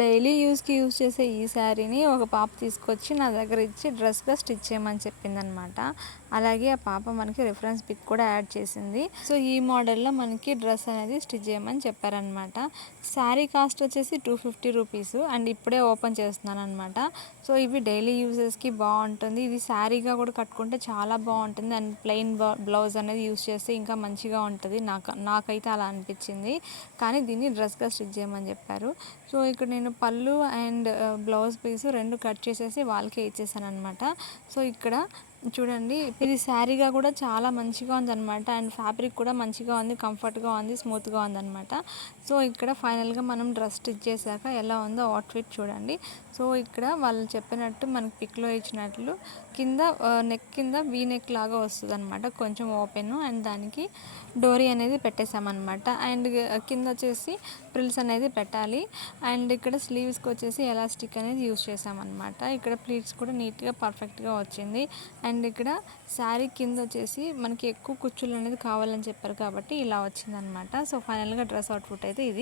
Daily use చేసే ఈ శారీని ఒక పాప తీసుకొచ్చి నా దగ్గర ఇచ్చి డ్రెస్గా స్టిచ్ చేయమని చెప్పిందనమాట. అలాగే ఆ పాప మనకి రిఫరెన్స్ పిక్ కూడా యాడ్ చేసింది. సో ఈ మోడల్లో మనకి డ్రెస్ అనేది స్టిచ్ చేయమని చెప్పారనమాట. శారీ కాస్ట్ వచ్చేసి 250 రూపీస్ అండ్ ఇప్పుడే ఓపెన్ చేస్తున్నాను అనమాట. సో ఇవి డైలీ యూజెస్కి బాగుంటుంది. ఇది శారీగా కూడా కట్టుకుంటే చాలా బాగుంటుంది అండ్ ప్లెయిన్ బ్లౌజ్ అనేది యూజ్ చేస్తే ఇంకా మంచిగా ఉంటుంది. నాకైతే అలా అనిపించింది. కానీ దీన్ని డ్రెస్గా స్టిచ్ చేయమని చెప్పారు. సో ఇక్కడ నేను పళ్ళు అండ్ బ్లౌజ్ పీస్ 2 కట్ చేసేసి వాళ్ళకే ఇచ్చేసాను అనమాట. సో ఇక్కడ చూడండి, ఇది శారీగా కూడా చాలా మంచిగా ఉందన్నమాట అండ్ ఫ్యాబ్రిక్ కూడా మంచిగా ఉంది, కంఫర్ట్గా ఉంది, స్మూత్గా ఉందన్నమాట. సో ఇక్కడ ఫైనల్గా మనం డ్రెస్ స్టిచ్ చేశాక ఎలా ఉందో అవుట్ఫిట్ చూడండి. సో ఇక్కడ వాళ్ళు చెప్పినట్టు మనకి పిక్లో ఇచ్చినట్లు కింద నెక్ కింద వీ నెక్ లాగా వస్తుంది అనమాట, కొంచెం ఓపెన్ అండ్ దానికి డోరీ అనేది పెట్టేసామన్నమాట. అండ్ కింద వచ్చేసి ప్రిల్స్ అనేది పెట్టాలి. అండ్ ఇక్కడ స్లీవ్స్కి వచ్చేసి ఎలాస్టిక్ అనేది యూజ్ చేసామన్నమాట. ఇక్కడ ప్లీట్స్ కూడా నీట్గా పర్ఫెక్ట్గా వచ్చింది. అండ్ ఇక్కడ శారీ కింద వచ్చేసి మనకి ఎక్కువ కుచ్చులు అనేది కావాలని చెప్పారు కాబట్టి ఇలా వచ్చిందనమాట. సో ఫైనల్గా డ్రెస్ అవుట్ఫిట్ అయితే ఇది.